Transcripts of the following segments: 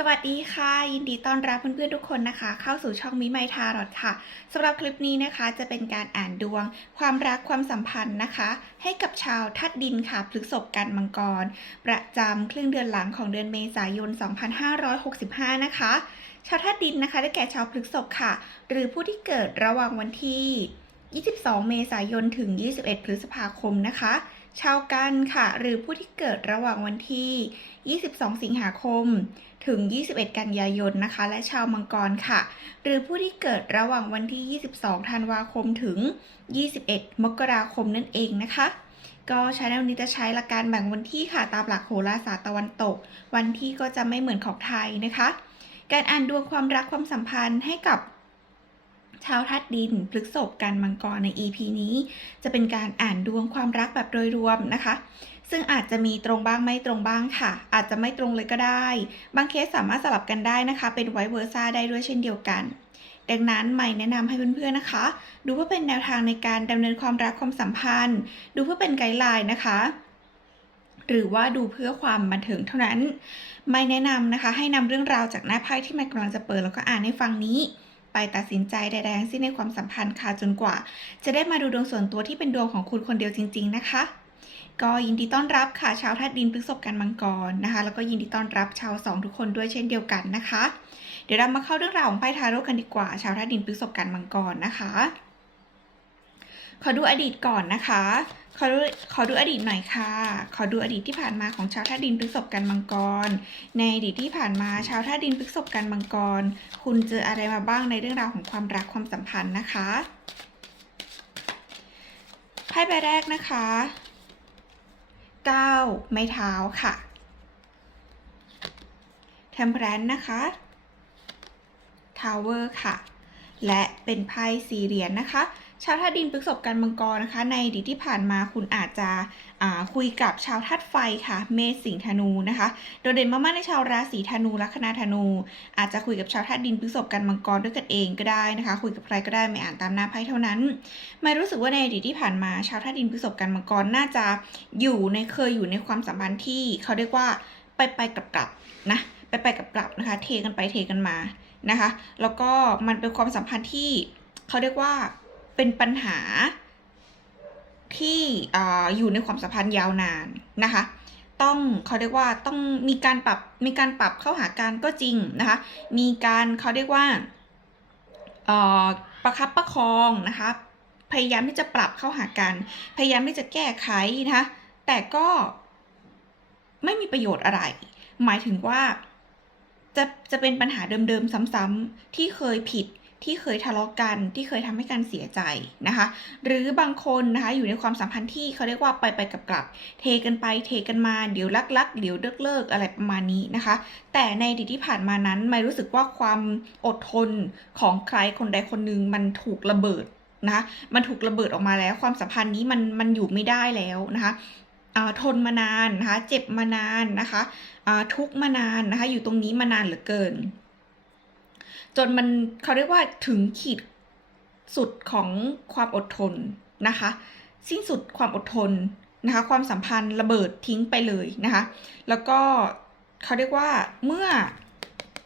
สวัสดีค่ะ ยินดีต้อนรับเพื่อนๆทุกคนนะคะ เข้าสู่ช่องมิไมทารอดค่ะสำหรับคลิปนี้นะคะจะเป็นการอ่านดวง ความรักความสัมพันธ์นะคะ ให้กับชาวธาตุดินค่ะพฤษภกันมังกร ประจำครึ่งเดือนหลังของเดือนเมษายน 2565 นะคะ ชาวธาตุดินนะคะได้แก่ชาวพฤษภค่ะ หรือผู้ที่เกิดระหว่างวันที่ 22 เมษายนถึง 21 พฤษภาคมนะคะ ชาวกันค่ะ หรือผู้ที่เกิดระหว่างวันที่ 22 สิงหาคม ถึง 21 กันยายนนะคะ และชาวมังกรค่ะ หรือผู้ที่เกิดระหว่างวันที่ 22 ธันวาคมถึง 21 มกราคมนั่นเองนะคะ ก็ช้ในวันนี้จะใช้หลักการแบ่งวันที่ค่ะ ตามหลักโหราศาสตร์ตะวันตก วันที่ก็จะไม่เหมือนของไทยนะคะ การอ่านดวงความรักความสัมพันธ์ให้กับ ชาวธาตุดินพฤกษภกันมังกรใน EP นี้ จะเป็นการอ่านดวงความรักแบบโดยรวมนะคะ ซึ่งอาจจะมีตรงบ้างไม่ตรงบ้างค่ะ อาจจะไม่ตรงเลยก็ได้ บางเคสสามารถสลับกันได้นะคะ เป็นไวเวอร์ซ่าได้ด้วยเช่นเดียวกัน ดังนั้นใหม่แนะนำให้เพื่อนๆนะคะ ดูเพื่อเป็นแนวทางในการดำเนินความรักความสัมพันธ์ ดูเพื่อเป็นไกด์ไลน์นะคะหรือว่าดูเพื่อความบันเทิงเท่านั้น ไม่แนะนำนะคะ ให้นำเรื่องราวจากหน้าไพ่ที่ใหม่กำลังจะเปิดแล้วก็อ่านให้ฟังนี้ ไปตัดสินใจใดๆทั้งสิ้นในความสัมพันธ์ค่ะจนกว่า จะได้มาดูดวงส่วนตัวที่เป็นดวงของคุณคนเดียวจริง ๆ นะคะ ก็ยินดีต้อนรับค่ะชาวธาตุดินพฤษภกันมังกรนะคะ แล้วก็ยินดีต้อนรับชาวสองทุกคนด้วยเช่นเดียวกันนะคะ เดี๋ยวเรามาเข้าเรื่องราวของไพ่ทาโร่กันดีกว่า ชาวธาตุดินพฤษภกันมังกรนะคะ ขอดูอดีตก่อนนะคะ ขอดูขอดูอดีตหน่อยค่ะ ขอดูอดีตที่ผ่านมาของชาวธาตุดินพฤษภกันมังกร ในอดีตที่ผ่านมาชาวธาตุดินพฤษภกันมังกร คุณเจออะไรมาบ้างในเรื่องราวของความรักความสัมพันธ์นะคะไพ่ใบแรกนะคะ9ไม้เท้าค่ะ Temperance นะคะ Tower ค่ะ และเป็นไพ่สี่เหรียญนะคะ ชาวธาตุดินพฤษภกันมังกรนะคะ ในอดีตที่ผ่านมาคุณอาจจะคุยกับชาวธาตุไฟค่ะ เมษสิงธนูนะคะ โดดเด่นมากๆในชาวราศีธนูลัคนาธนู อาจจะคุยกับชาวธาตุดินพฤษภกันมังกรด้วยกันเองก็ได้นะคะ คุยกับใครก็ได้ไม่อ่านตามหน้าไพ่เท่านั้นไม่รู้สึกว่าในอดีตที่ผ่านมาชาวธาตุดินพฤษภกันมังกรน่าจะอยู่ในเคยอยู่ในความสัมพันธ์ที่เขาเรียกว่าไปไปกลับกลับๆนะไปไปกลับกลับๆนะคะ เทกันไปเทกันมานะคะ แล้วก็มันเป็นความสัมพันธ์ที่เขาเรียกว่า เป็นปัญหาที่ออยู่ในความสัมพันธ์ยาวนานนะคะ ต้องเขาเรียกว่าต้องมีการปรับมีการปรับเข้าหากันก็จริงนะคะ มีการเขาเรียกว่าประคับประคองนะคะ พยายามที่จะปรับเข้าหากัน พยายามที่จะแก้ไขนะคะ แต่ก็ไม่มีประโยชน์อะไร หมายถึงว่าจะจะเป็นปัญหาเดิมๆซ้ำๆที่เคยผิด ที่เคยทะเลาะกัน ที่เคยทำให้กันเสียใจนะคะ หรือบางคนนะคะอยู่ในความสัมพันธ์ที่เขาเรียกว่าไปไปกับกลับ เทกันไปเทกันมาเดี๋ยวรักๆเดี๋ยวเลิกเลิกอะไรประมาณนี้นะคะ แต่ในอดีตที่ผ่านมานั้นไม่รู้สึกว่าความอดทนของใครคนใดคนหนึ่งมันถูกระเบิดนะคะมันถูกระเบิดออกมาแล้ว ความสัมพันธ์นี้มันมันอยู่ไม่ได้แล้วนะคะทนมานานนะคะเจ็บมานานนะคะทุกมานานนะคะอยู่ตรงนี้มานานเหลือเกิน จนมันเขาเรียกว่าถึงขีดสุดของความอดทนนะคะ สิ้นสุดความอดทนนะคะ ความสัมพันธ์ระเบิดทิ้งไปเลยนะคะ แล้วก็เขาเรียกว่าเมื่อ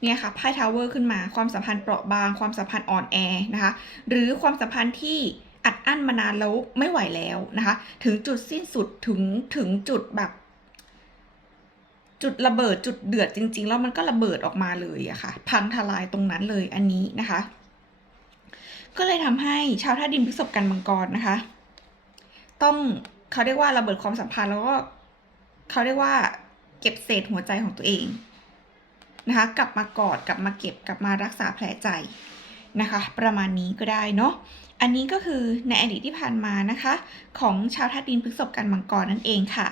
เนี่ยค่ะไพ่ทาวเวอร์ขึ้นมา ความสัมพันธ์เปราะบาง ความสัมพันธ์อ่อนแอนะคะ หรือความสัมพันธ์ที่อัดอั้นมานานแล้วไม่ไหวแล้วนะคะ ถึงจุดสิ้นสุดถึงถึงจุดแบบ จุดระเบิดจุดเดือดจริง ๆ แล้วมันก็ระเบิดออกมาเลยอะค่ะ พังทลายตรงนั้นเลยอันนี้นะคะ ก็เลยทำให้ชาวท่าดินพฤษภกันมังกรนะคะ ต้องเขาเรียกว่าระเบิดความสัมพันธ์แล้วก็เขาเรียกว่าเก็บเศษหัวใจของตัวเองนะคะ กลับมากอดกลับมาเก็บกลับมารักษาแผลใจนะคะ ประมาณนี้ก็ได้เนาะอันนี้ก็คือในอดีตที่ผ่านมานะคะ ของชาวธาดินพฤษภกันมังกรนั่นเองค่ะ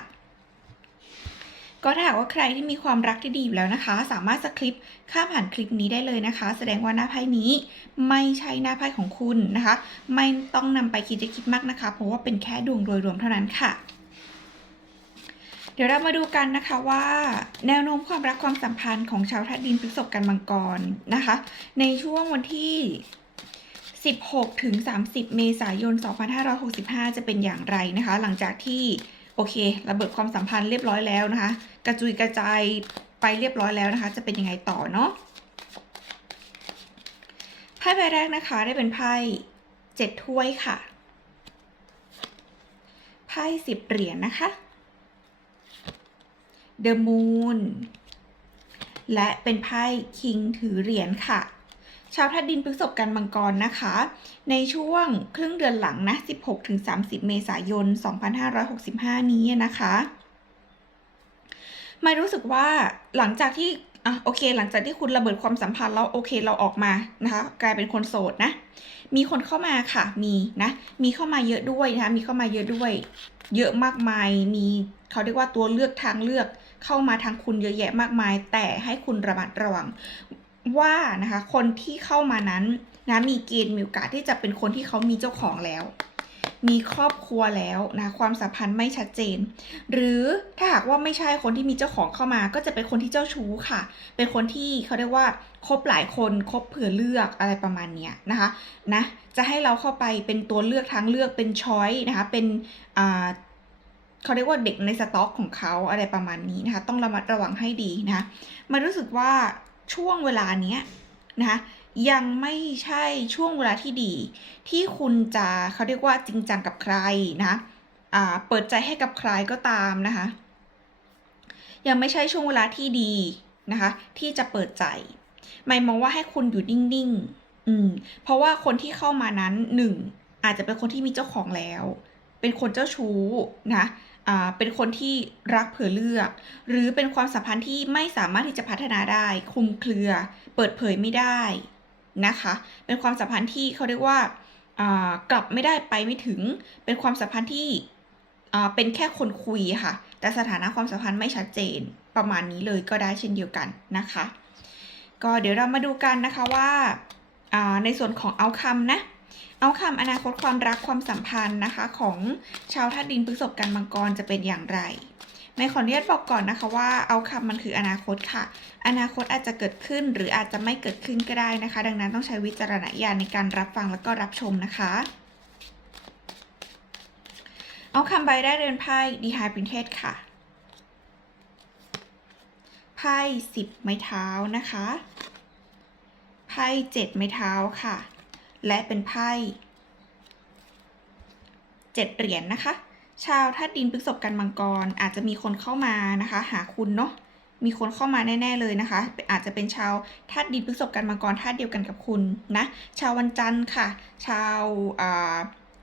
ก็ถ้าหากว่าใครที่มีความรักที่ดีอยู่แล้วนะคะ สามารถสคริปข้ามผ่านคลิปนี้ได้เลยนะคะ แสดงว่าหน้าไพ่นี้ไม่ใช่หน้าไพ่ของคุณนะคะ ไม่ต้องนำไปคิดจะคิดมากนะคะ เพราะว่าเป็นแค่ดวงโดยรวมเท่านั้นค่ะ เดี๋ยวเรามาดูกันนะคะว่า แนวโน้มความรักความสัมพันธ์ของชาวธาตุดินพฤษภกันมังกรนะคะ ในช่วงวันที่16ถึง30 เมษายน 2565 จะเป็นอย่างไรนะคะ หลังจากที่ โอเค ระเบิดความสัมพันธ์เรียบร้อยแล้วนะคะ กระจุยกระจายไปเรียบร้อยแล้วนะคะ จะเป็นยังไงต่อเนาะไพ่ใบแรกนะคะได้เป็นไพ่เจ็ดถ้วยค่ะไพ่สิบเหรียญนะคะ The Moon และเป็นไพ่คิงถือเหรียญค่ะ ชาวธาตุดินพฤษภกันมังกรนะคะ ในช่วงครึ่งเดือนหลังนะ 16-30 เมษายน 2565 นี้นะคะ ไม่รู้สึกว่าหลังจากที่อะโอเค หลังจากที่คุณระเบิดความสัมพันธ์แล้วโอเคเราออกมานะคะ กลายเป็นคนโสดนะ มีคนเข้ามาค่ะ มีนะ มีเข้ามาเยอะด้วยนะคะ มีเข้ามาเยอะด้วย เยอะมากมาย มีเขาเรียกว่าตัวเลือกทางเลือกเข้ามาทางคุณเยอะแยะมากมาย แต่ให้คุณระมัดระวัง ว่านะคะคนที่เข้ามานั้นนะมีเกณฑ์มีโอกาสที่จะเป็นคนที่เขามีเจ้าของแล้ว มีครอบครัวแล้วนะความสัมพันธ์ไม่ชัดเจน หรือถ้าหากว่าไม่ใช่คนที่มีเจ้าของเข้ามา ก็จะเป็นคนที่เจ้าชู้ค่ะ เป็นคนที่เขาเรียกว่าคบหลายคนคบเผื่อเลือกอะไรประมาณเนี้ยนะคะนะจะให้เราเข้าไปเป็นตัวเลือกทางเลือกเป็นช้อยนะคะเป็นอ่าเขาเรียกว่าเด็กในสต็อกของเขาอะไรประมาณนี้นะคะต้องระมัดระวังให้ดีนะคะมันรู้สึกว่า ช่วงเวลาเนี้ยนะคะยังไม่ใช่ช่วงเวลาที่ดี ที่คุณจะเขาเรียกว่าจริงจังกับใครนะอ่าเปิดใจให้กับใครก็ตามนะคะ ยังไม่ใช่ช่วงเวลาที่ดีนะคะ ที่จะเปิดใจไม่มองว่าให้คุณอยู่นิ่งๆอืมเพราะว่าคนที่เข้ามานั้นหนึ่งอาจจะเป็นคนที่มีเจ้าของแล้ว เป็นคนเจ้าชู้นะ เป็นคนที่รักเผื่อเลือก หรือเป็นความสัมพันธ์ที่ไม่สามารถที่จะพัฒนาได้ คลุมเครือ เปิดเผยไม่ได้นะคะ เป็นความสัมพันธ์ที่เขาเรียกว่ากลับไม่ได้ไปไม่ถึง เป็นความสัมพันธ์ที่เป็นแค่คนคุยค่ะ แต่สถานะความสัมพันธ์ไม่ชัดเจนประมาณนี้เลยก็ได้เช่นเดียวกันนะคะ ก็เดี๋ยวเรามาดูกันนะคะว่าอ่าในส่วนของเอาคำนะ เอาคำอนาคตความรักความสัมพันธ์นะคะ ของชาวธาตุดินพฤษภกันมังกรจะเป็นอย่างไรในขออนุญาตบอกก่อนนะคะว่าเอาคำมันคืออนาคตค่ะ อนาคตอาจจะเกิดขึ้นหรืออาจจะไม่เกิดขึ้นก็ได้นะคะ ดังนั้นต้องใช้วิจารณญาณในการรับฟังแล้วก็รับชมนะคะเอาคำใบได้เรียนไพ่ดีไฮปรินเทสค่ะไพ่สิบไม้เท้านะคะไพ่เจ็ดไม้เท้าค่ะ และเป็นไพ่เจ็ดเหรียญนนะคะ ชาวธาตุดินพฤษภกันมังกร อาจจะมีคนเข้ามานะคะ หาคุณเนาะมีคนเข้ามาแน่ ๆเลยนะคะ อาจจะเป็นชาวธาตุดินพฤษภกันมังกรธาตุเดียวกันกับคุณนะชาววันจันทร์ค่ะ ชาว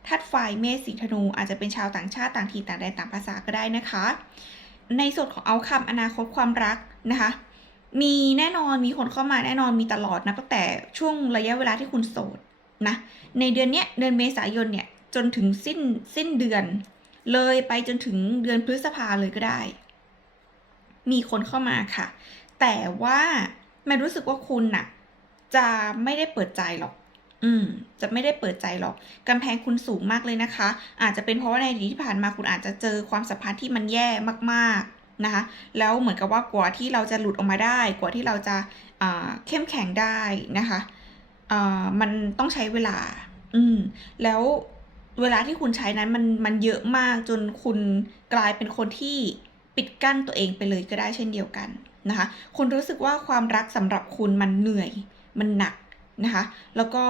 ธาตุไฟเมษสีธนู อาจจะเป็นชาวต่างชาติต่างถิ่นต่างแดนต่างภาษาก็ได้นะคะ ในส่วนของเอาคำอนาคตความรักนะคะมีแน่นอนมีคนเข้ามาแน่นอนมีตลอดนะตั้งแต่ช่วงระยะเวลาที่คุณโสด นะในเดือนเนี้ยเดือนเมษายนเนี่ยจนถึงสิ้นสิ้นเดือน เลยไปจนถึงเดือนพฤษภาเลยก็ได้ มีคนเข้ามาค่ะ แต่ว่าไม่รู้สึกว่าคุณน่ะ จะไม่ได้เปิดใจหรอก อืม จะไม่ได้เปิดใจหรอกกำแพงคุณสูงมากเลยนะคะ อาจจะเป็นเพราะว่าในอดีตที่ผ่านมาคุณอาจจะเจอความสัมพันธ์ที่มันแย่มากๆนะคะ แล้วเหมือนกับว่ากว่าที่เราจะหลุดออกมาได้ กว่าที่เราจะเข้มแข็งได้นะคะ อ่ามันต้องใช้เวลา อืม แล้วเวลาที่คุณใช้นั้นมันมันเยอะมากจนคุณกลายเป็นคนที่ปิดกั้นตัวเองไปเลยก็ได้เช่นเดียวกันนะคะ คุณรู้สึกว่าความรักสำหรับคุณมันเหนื่อย มันหนักนะคะ แล้วก็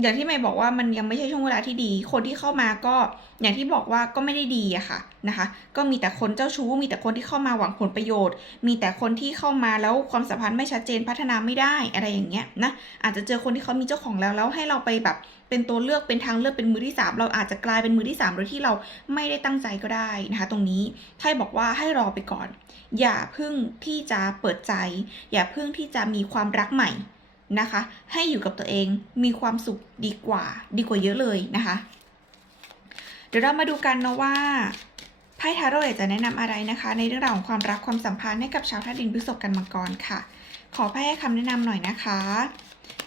อย่างที่ไม่บอกว่ามันยังไม่ใช่ช่วงเวลาที่ดี คนที่เข้ามาก็อย่างที่บอกว่าก็ไม่ได้ดีอะค่ะนะคะ ก็มีแต่คนเจ้าชู้ มีแต่คนที่เข้ามาหวังผลประโยชน์ มีแต่คนที่เข้ามาแล้วความสัมพันธ์ไม่ชัดเจนพัฒนาไม่ได้อะไรอย่างเงี้ยนะอาจจะเจอคนที่เขามีเจ้าของแล้วแล้วให้เราไปแบบเป็นตัวเลือกเป็นทางเลือกเป็นมือที่สามเราอาจจะกลายเป็นมือที่สามโดยที่เราไม่ได้ตั้งใจก็ได้นะคะ ตรงนี้ไพ่บอกว่าให้รอไปก่อน อย่าพึ่งที่จะเปิดใจ อย่าพึ่งที่จะมีความรักใหม่ นะคะ ให้อยู่กับตัวเองมีความสุขดีกว่า ดีกว่าเยอะเลยนะคะ เดี๋ยวเรามาดูกันนะว่าไพ่ทาโร่อยากจะแนะนำอะไรนะคะ ในเรื่องราวของความรักความสัมพันธ์ให้กับชาวธาตุดินพฤษภกันมังกรค่ะ ขอไพ่ให้คำแนะนำหน่อยนะคะ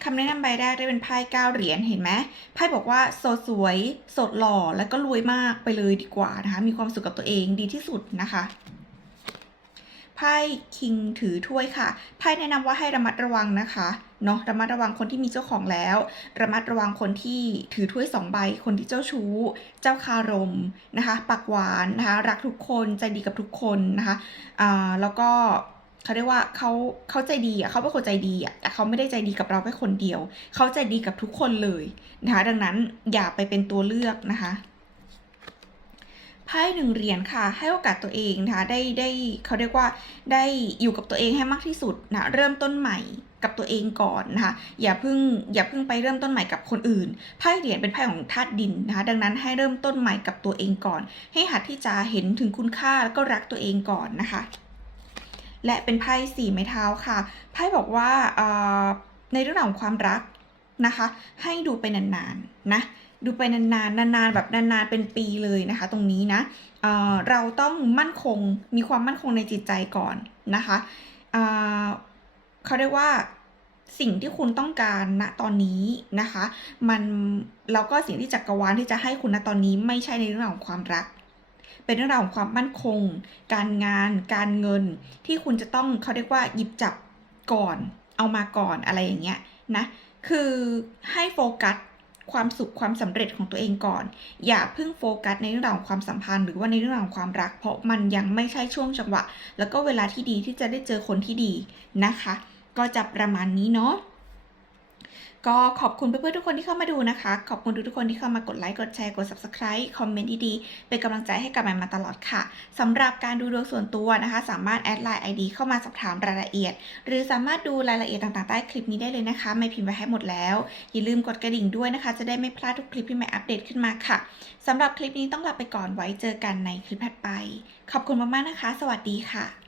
คำแนะนำใบแรกได้เป็นไพ่เก้าเหรียญเห็นไหมไพ่บอกว่าโสดสวย สดหล่อแล้วก็รวยมากไปเลยดีกว่านะคะ มีความสุขกับตัวเองดีที่สุดนะคะ ไพ่คิงถือถ้วยค่ะไพ่แนะนำว่าให้ระมัดระวังนะคะเนาะระมัดระวังคนที่มีเจ้าของแล้ว ระมัดระวังคนที่ถือถ้วยสองใบ คนที่เจ้าชู้ เจ้าคารมนะคะปากหวานนะคะรักทุกคนใจดีกับทุกคนนะคะอ่าแล้วก็เขาเรียกว่าเขาเขาใจดีอะเขาเป็นคนใจดีอะแต่เขาไม่ได้ใจดีกับเราแค่คนเดียว เขาใจดีกับทุกคนเลยนะคะดังนั้นอย่าไปเป็นตัวเลือกนะคะ ไพ่หนึ่งเหรียญค่ะ ให้โอกาสตัวเองนะคะได้ได้เขาเรียกว่าได้อยู่กับตัวเองให้มากที่สุดนะเริ่มต้นใหม่กับตัวเองก่อนนะคะอย่าเพิ่งอย่าเพิ่งไปเริ่มต้นใหม่กับคนอื่นไพ่เหรียญเป็นไพ่ของธาตุดินนะคะดังนั้นให้เริ่มต้นใหม่กับตัวเองก่อน ให้หัดที่จะเห็นถึงคุณค่าแล้วก็รักตัวเองก่อนนะคะ และเป็นไพ่สี่ไม้เท้าค่ะไพ่บอกว่าในเรื่องของความรักนะคะ ให้ดูไปนานๆนะ ดูไปนานๆนานๆแบบนานๆเป็นปีเลยนะคะ ตรงนี้นะเอ่อเราต้องมั่นคงมีความมั่นคงในจิตใจก่อนนะคะเเขาเรียกว่าสิ่งที่คุณต้องการณตอนนี้นะคะ มันแล้วก็สิ่งที่จักรวาลที่จะให้คุณณตอนนี้ไม่ใช่ในเรื่องราวของความรัก เป็นเรื่องราวของความมั่นคง การงาน การเงินที่คุณจะต้องเขาเรียกว่าหยิบจับก่อน เอามาก่อนอะไรอย่างเงี้ยนะคือให้โฟกัส ความสุขความสำเร็จของตัวเองก่อน อย่าเพิ่งโฟกัสในเรื่องราวของความสัมพันธ์ หรือว่าในเรื่องราวของความรัก เพราะมันยังไม่ใช่ช่วงจังหวะ แล้วก็เวลาที่ดีที่จะได้เจอคนที่ดีนะคะ ก็จะประมาณนี้เนาะ ก็ขอบคุณเพื่อนๆทุกคนที่เข้ามาดูนะคะ ขอบคุณทุกๆคนที่เข้ามากดไลค์ กดแชร์ กด subscribe คอมเมนต์ดีๆ เป็นกำลังใจให้กับแมนมาตลอดค่ะ สำหรับการดูดวงส่วนตัวนะคะ สามารถแอดไลน์ ID เข้ามาสอบถามรายละเอียด หรือสามารถดูรายละเอียดต่างๆ ใต้คลิปนี้ได้เลยนะคะ ไม่พิมพ์ไว้ให้หมดแล้ว อย่าลืมกดกระดิ่งด้วยนะคะ จะได้ไม่พลาดทุกคลิปที่แม่อัปเดตขึ้นมาค่ะสำหรับคลิปนี้ต้องลาไปก่อนไว้เจอกันในคลิปถัดไป ขอบคุณมากๆนะคะ สวัสดีค่ะ